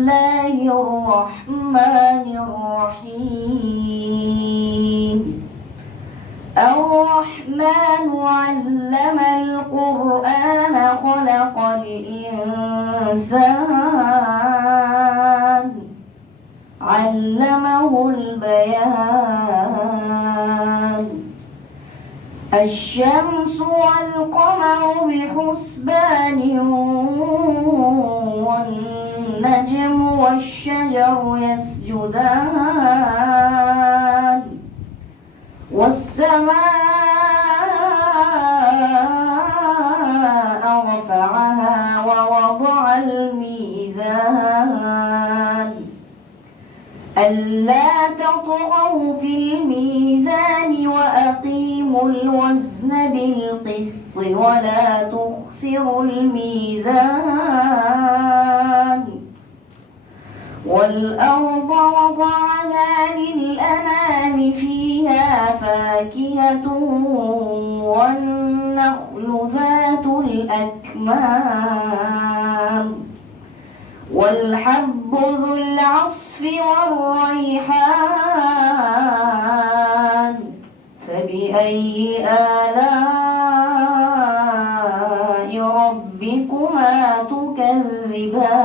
الله الرحمن الرحيم. الرحمن علم القرآن خلق الإنسان علمه البيان. الشمس والقمر بحسبان والنجم والشجر يسجدان والسماء رفعها ووضع الميزان ألا تطغوا في الميزان وأقيموا الوزن بالقسط ولا تخسروا الميزان. والأرض وضعها للأنام فيها فاكهة والنخل ذات الأكمام والحب ذو العصف والريحان. فبأي آلاء ربكما تكذبان؟